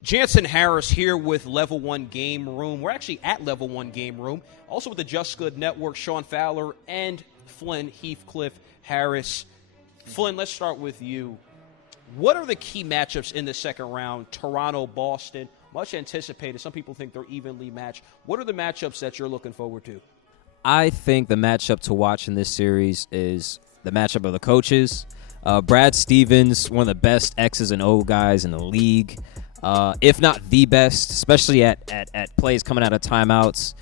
Jansen Harris here with Level 1 Game Room. We're actually at Level 1 Game Room. Also with the Just Good Network, Sean Fowler and Flynn Heathcliff Harris. Flynn, let's start with you. What are the key matchups in the second round? Toronto, Boston, much anticipated. Some people think they're evenly matched. What are the matchups that you're looking forward to? I think the matchup to watch in this series is the matchup of the coaches. Brad Stevens, one of the best X's and O guys in the league. If not the best, especially at plays coming out of timeouts.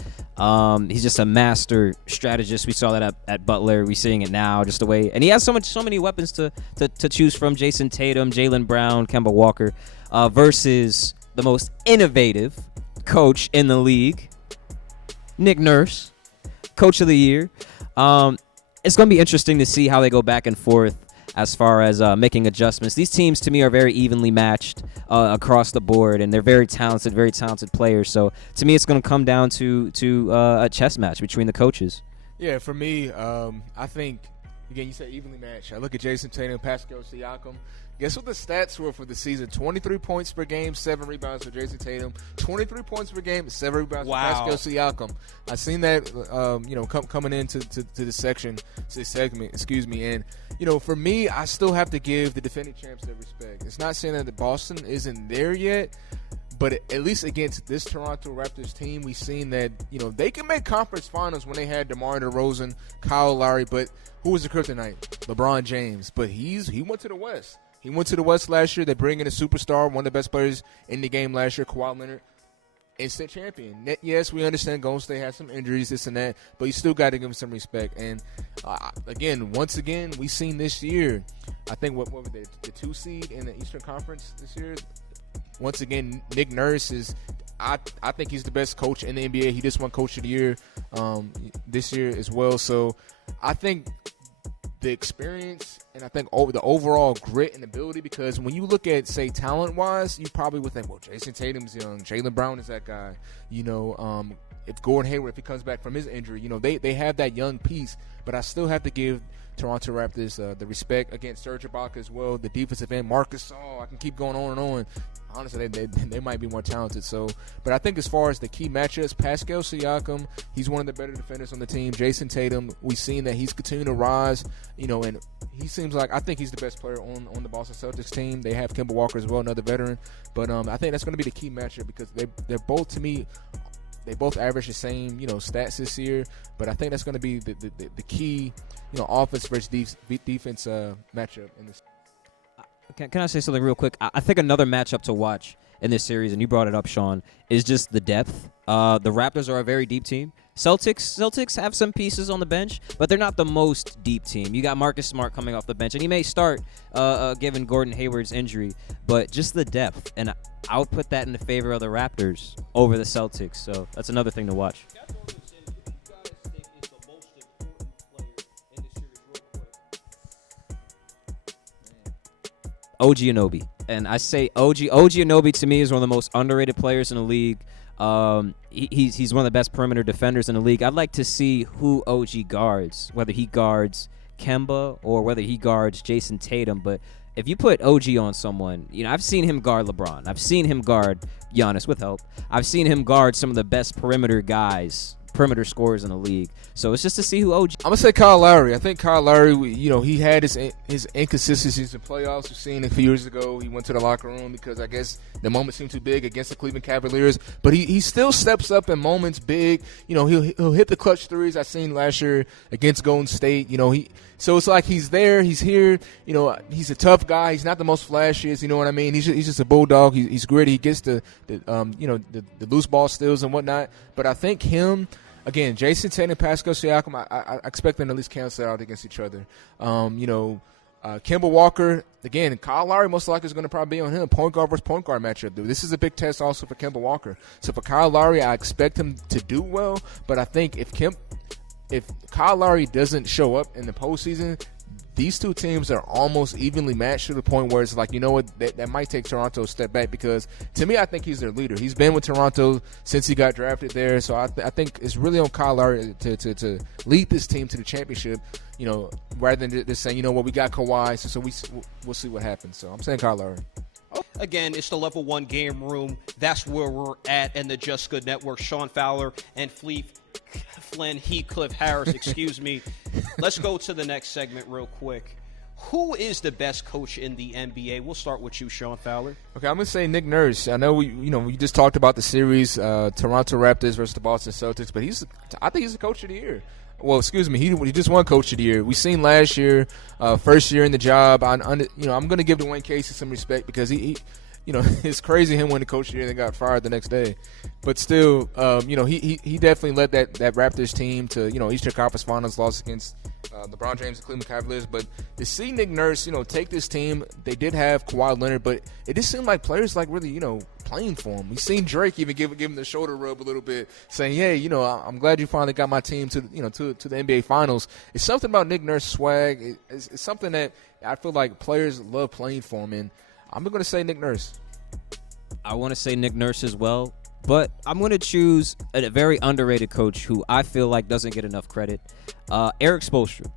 He's just a master strategist. We saw that at Butler. We're seeing it now, just the way. And he has so many weapons to choose from. Jayson Tatum, Jaylen Brown, Kemba Walker, versus the most innovative coach in the league, Nick Nurse, Coach of the Year. It's going to be interesting to see how they go back and forth as far as making adjustments. These teams, to me, are very evenly matched across the board, and they're very talented players. So, to me, it's going to come down to a chess match between the coaches. Yeah, for me, I think, again, you said evenly matched. I look at Jayson Tatum, Pascal Siakam. Guess what the stats were for the season? 23 points per game, 7 rebounds for Jayson Tatum. 23 points per game, 7 rebounds for Pascal Siakam. I seen that, coming into the segment. And for me, I still have to give the defending champs their respect. It's not saying that the Boston isn't there yet, but at least against this Toronto Raptors team, we've seen that they can make conference finals when they had DeMar DeRozan, Kyle Lowry, but who was the kryptonite? LeBron James. But he went to the West. He went to the West last year. They bring in a superstar, one of the best players in the game last year, Kawhi Leonard, instant champion. Yes, we understand Golden State has some injuries, this and that, but you still got to give him some respect. And, once again, we've seen this year, I think, what were they, the 2 seed in the Eastern Conference this year? Once again, Nick Nurse is I think he's the best coach in the NBA. He just won Coach of the Year this year as well. So I think the experience and I think the overall grit and ability, because when you look at, say, talent-wise, you probably would think, well, Jayson Tatum's young, Jaylen Brown is that guy. If Gordon Hayward, if he comes back from his injury, they have that young piece. But I still have to give Toronto Raptors the respect. Again, Serge Ibaka as well, the defensive end, Marcus Gasol. I can keep going on and on. Honestly, they might be more talented. But I think as far as the key matchups, Pascal Siakam, he's one of the better defenders on the team. Jayson Tatum, we've seen that he's continuing to rise, and he seems like, I think he's the best player on the Boston Celtics team. They have Kemba Walker as well, another veteran. But I think that's going to be the key matchup because they're both, to me, they both average the same, stats this year. But I think that's going to be the key, offense versus defense matchup in this. Can I say something real quick? I think another matchup to watch in this series, and you brought it up, Sean, is just the depth. The Raptors are a very deep team. Celtics have some pieces on the bench, but they're not the most deep team. You got Marcus Smart coming off the bench, and he may start given Gordon Hayward's injury, but just the depth. And I would put that in the favor of the Raptors over the Celtics, so that's another thing to watch. OG Anunoby. And I say OG Anunoby to me is one of the most underrated players in the league. He's one of the best perimeter defenders in the league. I'd like to see who OG guards, whether he guards Kemba or whether he guards Jayson Tatum. But if you put OG on someone, I've seen him guard LeBron. I've seen him guard Giannis with help. I've seen him guard some of the best perimeter scorers in the league. So it's just to see who OG. I'm going to say Kyle Lowry. I think Kyle Lowry, he had his inconsistencies in playoffs. We've seen a few years ago. He went to the locker room because I guess the moment seemed too big against the Cleveland Cavaliers. But he still steps up in moments big. He'll hit the clutch threes. I seen last year against Golden State. So it's like he's there. He's here. He's a tough guy. He's not the most flashiest. You know what I mean? He's just a bulldog. He's gritty. He gets the loose ball steals and whatnot. But I think him. Again, Jayson Tatum and Pascal Siakam, I expect them to at least cancel out against each other. Kemba Walker, again, Kyle Lowry most likely is going to probably be on him. Point guard versus point guard matchup, dude. This is a big test also for Kemba Walker. So for Kyle Lowry, I expect him to do well. But I think if Kyle Lowry doesn't show up in the postseason, these two teams are almost evenly matched to the point where it's like, that might take Toronto a step back because, to me, I think he's their leader. He's been with Toronto since he got drafted there. So I think it's really on Kyle Lowry to lead this team to the championship, rather than just saying, we got Kawhi, so we'll see what happens. So I'm saying Kyle Lowry. Again, it's the Level 1 Game Room. That's where we're at in the Just Good Network. Sean Fowler and Flynn Heathcliff Harris, excuse me. Let's go to the next segment real quick. Who is the best coach in the NBA? We'll start with you, Sean Fowler. Okay, I'm gonna say Nick Nurse. I know we just talked about the series, Toronto Raptors versus the Boston Celtics, but I think he's the coach of the year. Well, excuse me, he just won Coach of the Year. We seen last year, first year in the job. I'm gonna give Dwayne Casey some respect because he it's crazy him winning Coach of the Year and then got fired the next day. But still, he definitely led that Raptors team to Eastern Conference Finals, loss against LeBron James and Cleveland Cavaliers. But to see Nick Nurse, take this team, they did have Kawhi Leonard, but it just seemed like players really, playing for him. We seen Drake even give him the shoulder rub a little bit, saying, "Hey, I'm glad you finally got my team to the NBA Finals." It's something about Nick Nurse swag. It's something that I feel like players love playing for him, and I'm going to say Nick Nurse. I want to say Nick Nurse as well, but I'm going to choose a very underrated coach who I feel like doesn't get enough credit. Eric Spoelstra.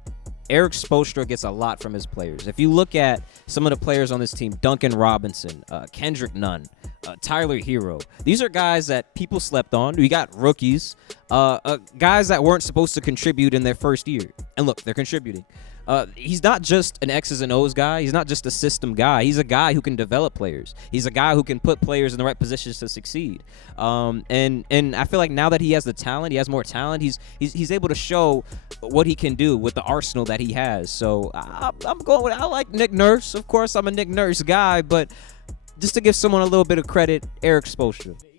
Eric Spoelstra gets a lot from his players. If you look at some of the players on this team, Duncan Robinson, Kendrick Nunn, Tyler Hero, these are guys that people slept on. We got rookies, guys that weren't supposed to contribute in their first year. And look, they're contributing. He's not just an X's and O's guy. He's not just a system guy. He's a guy who can develop players. He's a guy who can put players in the right positions to succeed. And I feel like now that he has the talent, he has more talent. He's able to show what he can do with the arsenal that he has. So I'm going with, I like Nick Nurse. Of course, I'm a Nick Nurse guy, but just to give someone a little bit of credit, Eric Spoelstra.